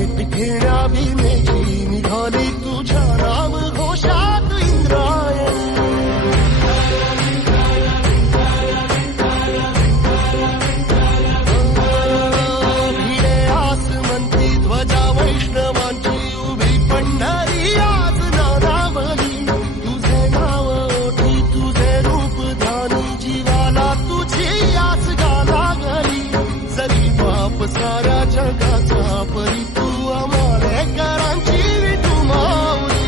भेट घेण्या भीमेची निघाली तुझ्या नाम घोषात इंद्रायणी. भिडे आसमंती ध्वजा वैष्णवांची उभी पंढरी आज नादावली. तुझे नाव ओठी तुझे रूप ध्यानी जीवाला तुझी आस गा लागली. जरी बाप साऱ्या जगाचा परी तू आमालेकरांची विठू माऊली.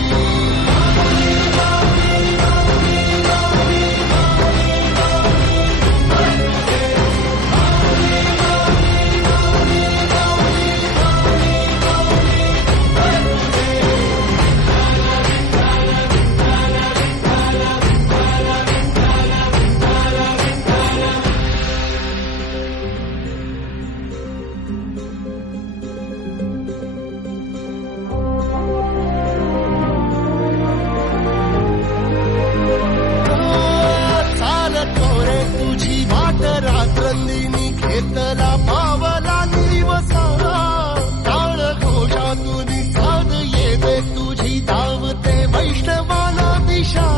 तुझी वाट रात्रंदिनी घेतला पावला निवसा. टाळ घोषातून साध येते तुझी धावते वैष्णवाला दिशा.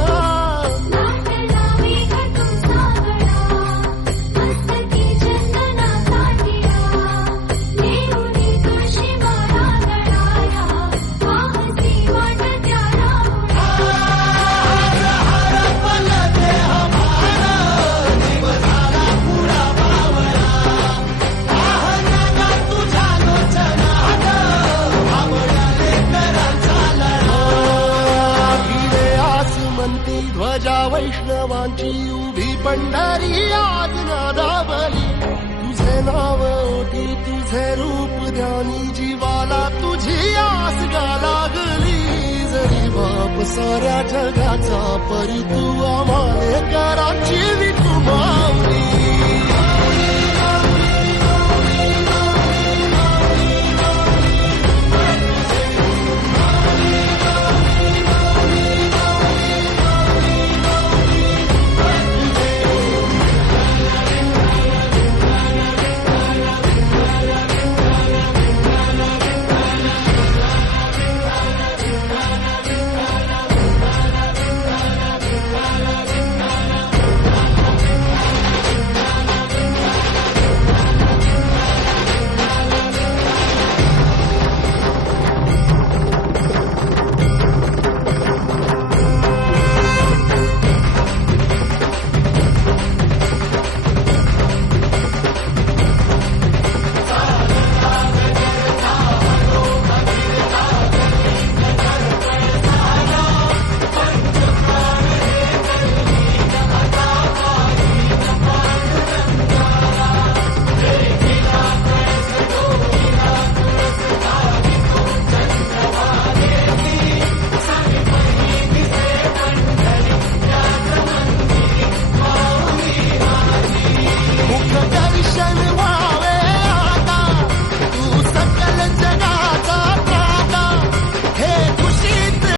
ध्वजा वैष्णवांची उभी पंढरी आज नादावली. तुझे नाव ओठी तुझे रूप ध्यानी जीवाला तुझी आस गा लागली. जरी बाप साऱ्या जगाचा परी तू आमालेकरांची विठू माऊली.